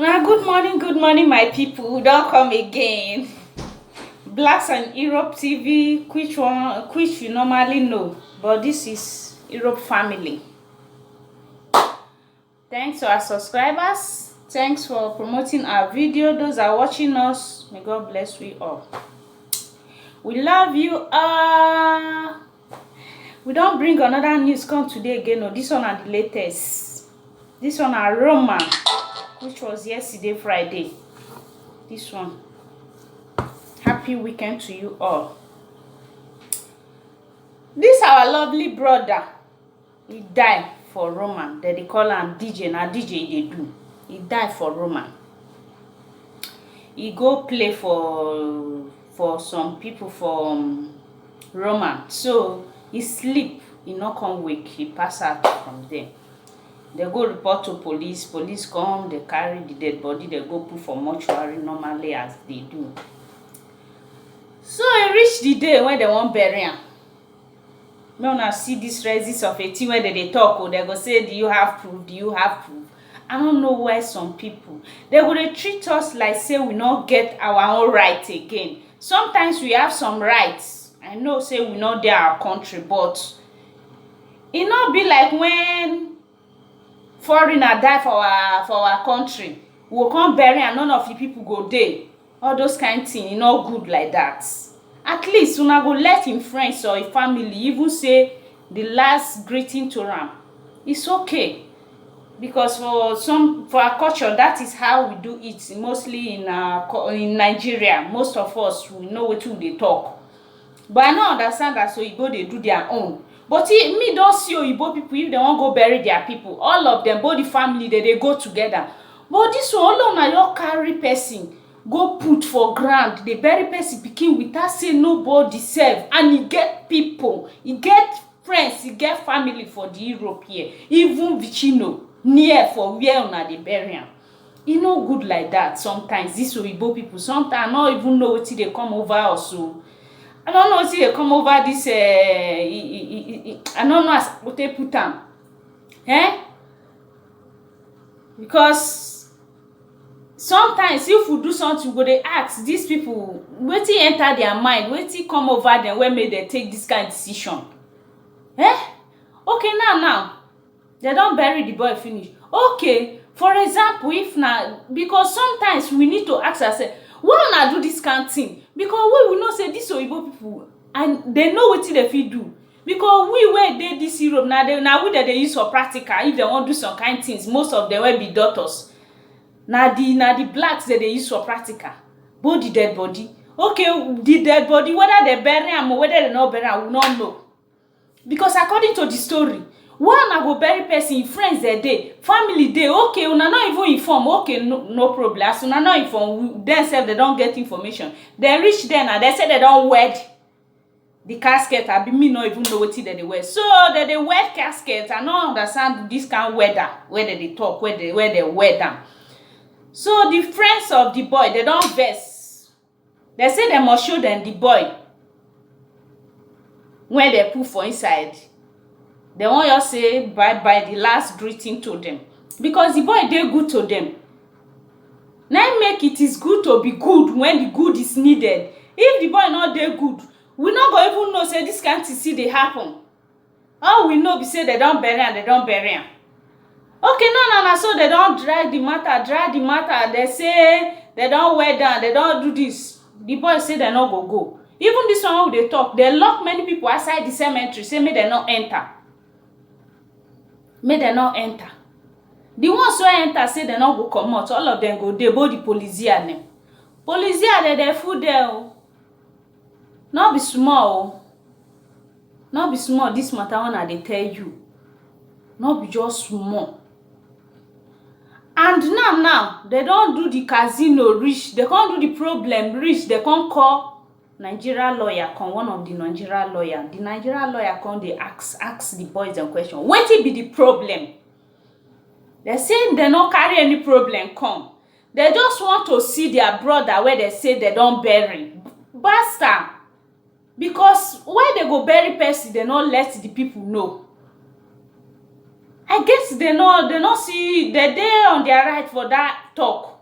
Now, good morning, my people. Don't come again. Blacks and Europe TV, which you normally know, but this is Europe family. Thanks to our subscribers. Thanks for promoting our video. Those are watching us. May God bless we all. We love you. We don't bring another news come today again. No, this one are the latest. This one are Roma, which was yesterday, Friday. This one. Happy weekend to you all. This our lovely brother, he died for Roman. They call him DJ. Now DJ they do. He died for Roman. He go play for some people from Roman. So he sleep. He not come wake. He pass out from there. They go report to police. Police come. They carry the dead body. They go put for mortuary normally as they do. So it reach the day when they wan bury am. Make una see this resist of a thing where they talk, or they go say, do you have proof? Do you have proof? I don't know why some people they go dey treat us like say we not get our own right again. Sometimes we have some rights. I know say we not dey our country, but it not be like when foreigner die for our country, we go come bury and none of the people go dey. All those kind thing, e no good like that. At least una go let him friends or him family even say the last greeting to am. It's okay, because for our culture, that is how we do it. Mostly in Nigeria, most of us we know wetin we dey talk. But I no understand that so Igbo dey do their own. But me don see Oyibo people, if they wan go bury their people, all of them, both the family, they go together. But this one, all na your carry person go put for ground, dey bury person pikin without say nobody serve. And e get people, e get friends, e get family for the Europe here, even Vicino near for where una dey bury am. E no good like that. Sometimes this Oyibo people, sometimes I no even know wetin dey come over us. So I don't know wetin dey come over this I don't know as they put am. Because sometimes if we do something, we go dey ask these people wetin enter their mind, wetin come over them wey make them take this kind of decision. Okay, now they don bury the boy finish. Okay, for example, if na, because sometimes we need to ask ourselves, why una do this kind of thing? Because we know say this Oyibo people, and they know wetin they fit do. Because we wey dey this Europe now, we dey use for practical. If they wan do some kind things, most of them wey be doctors, na the blacks they use for practical. Both the dead body. Okay, the dead body, whether they bury am or whether they not bury am, we not know. Because according to the story, one I go bury person, friends they dey, family dey. Okay, una not even inform. Okay, no problem. As una not inform, themselves they don't get information. They reach there and they say they don't wed the casket. I be me not even know wetin they wear. So they wed casket. I don't understand this kind of weather where they talk, where they wear them. So the friends of the boy, they don't vex. They say they must show them the boy when they put for inside. They want you say bye the last greeting to them, because the boy dey good to them. Now make it is good to be good when the good is needed. If the boy not dey good, we not go even know say this kind of thing dey happen. All we know be say they don't bury am, they don't bury am. Okay, no, so they don't drag the matter. They say they don't wear down, they don't do this. The boy say they not go. Even this one wey they talk, they lock many people outside the cemetery, say make they not enter. Make they not enter. The ones wey enter say they not go comot. All of them go dey, both the policia them. Policia they full there. Not be small. Not be small. This matter one they tell you. Not be just small. And now they don't do the casino reach. They can't do the problem reach. They can't call Nigeria lawyer. Come one of the Nigeria lawyer. The Nigeria lawyer come they ask the boys them question. What will be the problem? They say they not carry any problem come. They just want to see their brother where they say they don't bury. Basta. Because where they go bury person, they not let the people know. I guess they no see they dey on their right for that talk.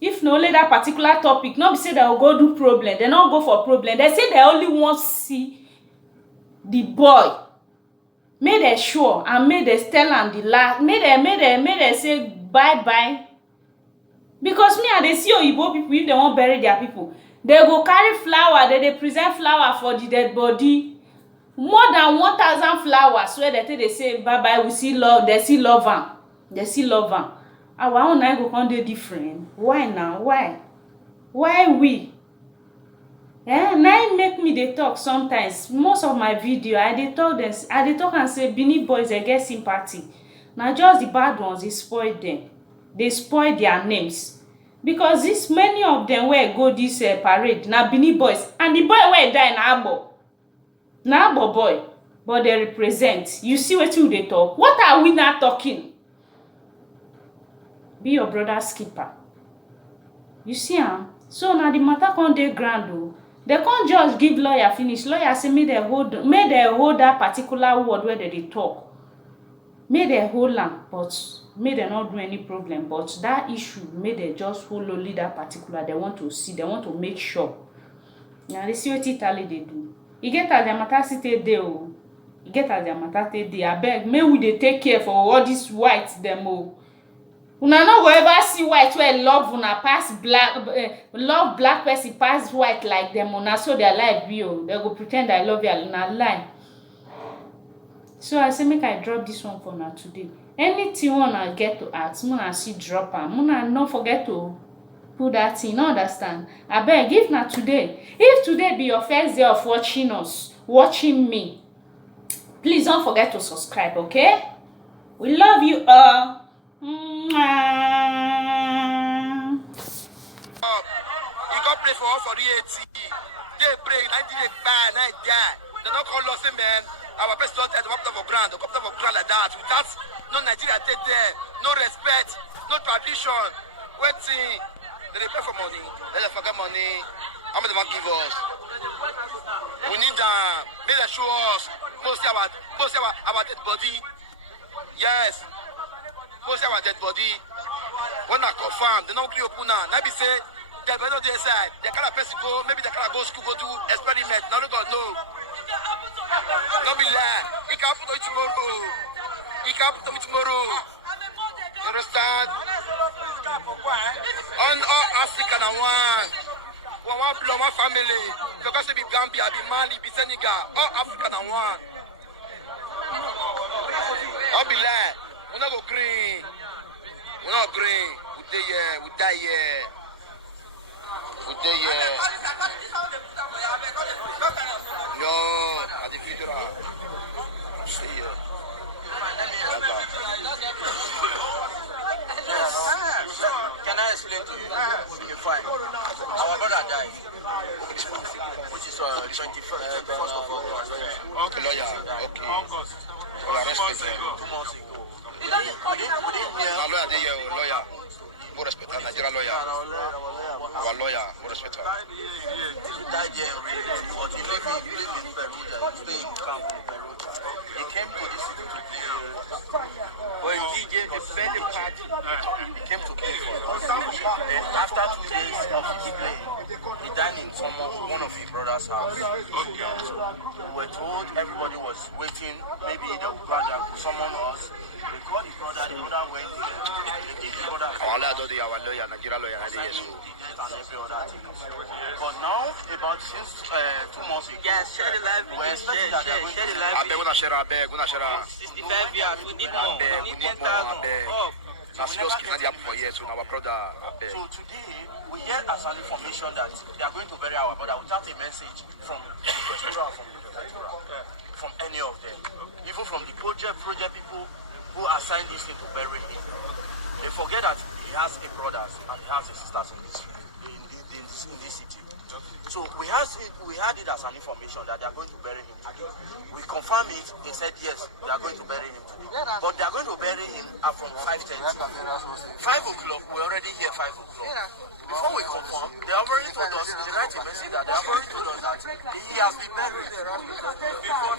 If na only that particular topic, no be say they go go do problem, they no go for problem. They say they only wan see the boy. Make they sure and make they tell am the last. Make they say bye bye. Because me I dey see oyibo people, if they wan bury their people, they go carry flower, they present flower for the dead body. More than 1,000 flowers wey they say bye bye, we see love, they see love am. They see love am. Our own na go come dey different. Why now? Why we? Na im make me dey talk sometimes. Most of my video I dey talk and say Benin boys dey get sympathy. Na just the bad ones dey spoil them. They spoil their names. Because this many of them wey go this parade na Benin boys, and the boy wey die na Agbo. Na Agbo boy, but they represent. You see wetin we dey talk? What are we now talking? Be your brother's keeper. You see am? So na the matter come dey ground o. They can't just give lawyer finish. Lawyer say make they hold that particular word where they talk. May they hold am, but may they not do any problem. But that issue, may they just hold only that particular. They want to see, they want to make sure. Now they see what Italy they do. You get as their matter sit there o. You get as their matter sit there. Abeg, may we dey take care for all these whites them o. Una no go ever see white wey love una pass black, love black person pass white like them. Una so their life be o. They go pretend I love you, una lie. So I say make I drop this one for now today. Anything una get to ask, una see drop am. Una no forget to put that thing. No understand? Abeg, if na today, if today be your first day of watching us, watching me, please don't forget to subscribe. Okay? We love you all. Pray for us for the 80. They pray, 90 days bad, 90 die. They don't call us, man. Our president had come for ground, they come for ground like that. Without no Nigeria dead there, no respect, no tradition. Waiting. They pay for money, they forget money. How much they want give us? We need them. May they show us. Mostly our dead body. Yes. Mostly our dead body. When I confirm, they don't clear open now. Now be say, they better decide. They can't person go, maybe they can't go school, go do experiment. Now they don't know. Don't be lie. It can happen to you tomorrow. It can happen to me tomorrow. You understand? On all African and one blood, one family. Because they be Gambia, be Mali, be Senegal. All African and one. Don't be lie. We're not go green. We're not green. We die here. We die here. We die here. No, at the future. See you. Can I explain to you? Okay, fine. Our brother died. Which is 21st of August. Okay, lawyer. Okay. August. 2 months ago. Lawyer, lawyer. Who respect a Nigerian lawyer? Our lawyer, who respect her? He died there already, but he lived in Perugia. He stayed in camp in Perugia. He came to the city to play. When DJ, the birthday party, he came to play for us. Then after 2 days of his playing, he died in one of his brother's house. So we were told everybody was waiting. Maybe they would summon us. They called his brother, the brother went there. Our lawyer, Nigeria lawyer, and every other thing. But now, about since 2 months ago, yes, share the life. We're expecting that they're going to share the life. I beg, we not share. 65 years, we need more. We need 10,000. Now, serious kids, not for years, so our brother. So today, we get as an information that they are going to bury our brother without a message from the Pretoria, from any of them. Even from the project people who assigned this thing to bury him. They forget that he has a brothers and he has a sisters in this city. So we had it as an information that they are going to bury him today. We confirmed it. They said yes, they are going to bury him today. But they are going to bury him from 5:30. 5 o'clock. We're already here 5 o'clock. Before we confirm, they have already told us. They write a message that they have already told us that he has been buried. Before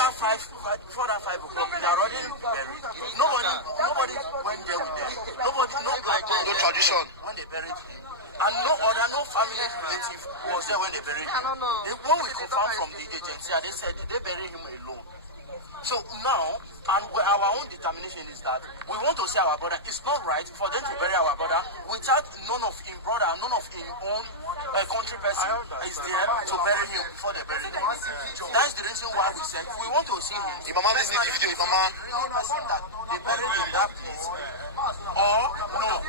that 5 o'clock, they are already buried. Nobody went there with them. No tradition when they buried him. And no family relative was there when they buried him. When we confirmed from the agency, they said they buried him alone. So now, and our own determination is that we want to see our brother. It's not right for them to bury our brother without none of his brother, none of his own country person is there to bury him before they bury him. That's the reason why we said we want to see him. The mama needs the video, mama. That they buried in that place. Or no. He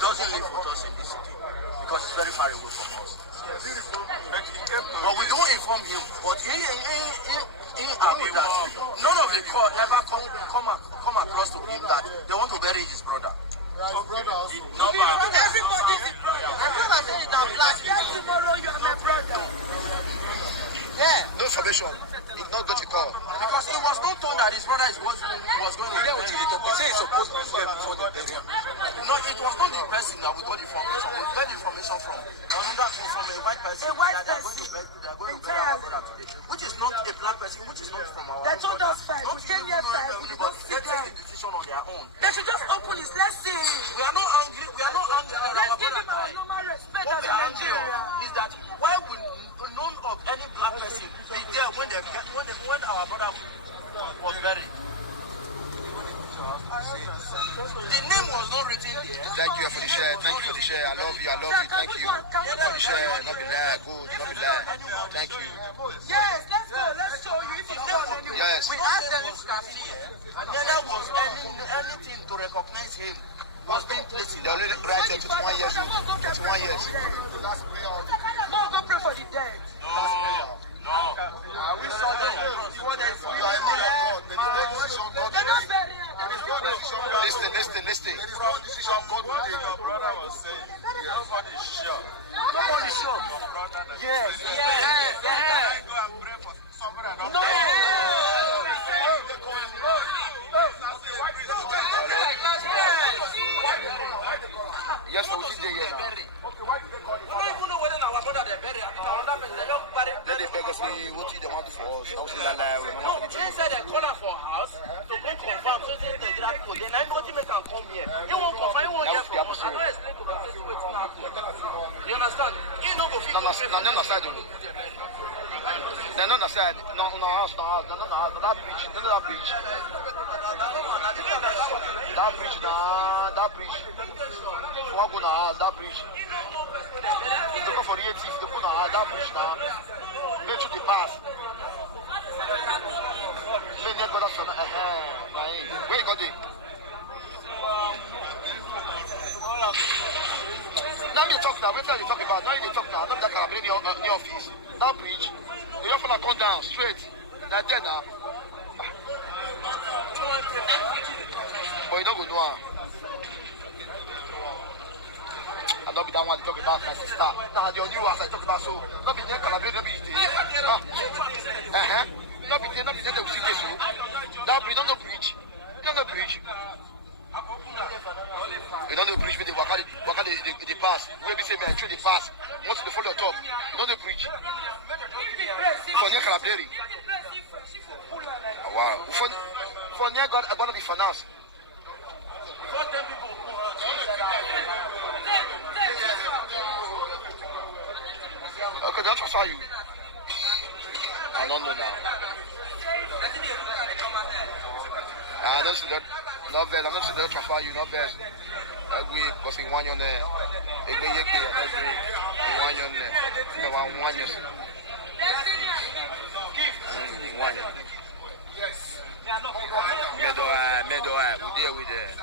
doesn't live with us in this city because it's very far away from us. But we don't inform him. But he agreed that none of the call ever come across to him that they want to bury his brother. Everybody is tomorrow you are my brother. Yeah. No information. Did not get a call. Because he was not told that his brother was going to be there. He said he's supposed to be there before the burial. No, it was not the person that we got the information. We got the information from a white person. A white person. They are going to bury our brother today. Which is not a black person, which is not from our They told us 5. We came here 5. We did not see them. They take the decision on their own. They should just open it. Let's see. We are not angry. Let's give him our normal respect as a Nigerian. Is that why we none of any black person be there when our brother was buried? The name was not written there. Thank you for the share. Thank you for the share. I love you. Thank you for the share. Not be there. Good. Not be there. Thank you. Yes, let's go. Let's show you if it's not anyway. Yes. We asked them if you can see it. And then there was anything to recognize him. Was being placed in. They already write it 21 years. 21 years. Go pray for the dead. No. We saw them. You are a man of God. There is no decision God will take. There is no decision God will take. Listen. There is no decision God will take. Your brother was saying, nobody is sure. Nobody is sure. Yes. I go and pray for somebody and not yes, we did there now. We don't even know whether our brother they bury another person. They don't bury. Then they beg us what they want for us. Now see that no, they said they call us for house to go confirm. So they say they people. Then I know what you can come here. You won't confirm. You won't hear from us. I don't explain to the person what's happening. You understand? You know go fit. No, on side. They're not on side. No, house. That bridge. That bridge. That bridge. One go na house, that bridge. They go for the 80th, they go na house, that bridge now. Make sure they pass. Make them go that son. Where you got it? Now you talk now. Wait till you talk about. Now you talk now. Not that can be in your office. That bridge. You have to come down straight. Like that now. But you don't go do it. I don't be that one to talk about my sister. Now the new house I talk about so not be there Calabria, not be there. Not be there they will see this. That bridge, not the bridge. Not the bridge. You don't know the bridge with the waka the pass. Where we say man through the pass. Once you follow top, you know the bridge. For near Calabria. Wow. For near God I got the finance. Okay, that's what you. I don't know now. I don't see that. Not bad. I'm not saying that transfer you. Not bad. We because in 1 year there. Medo, we deal with it.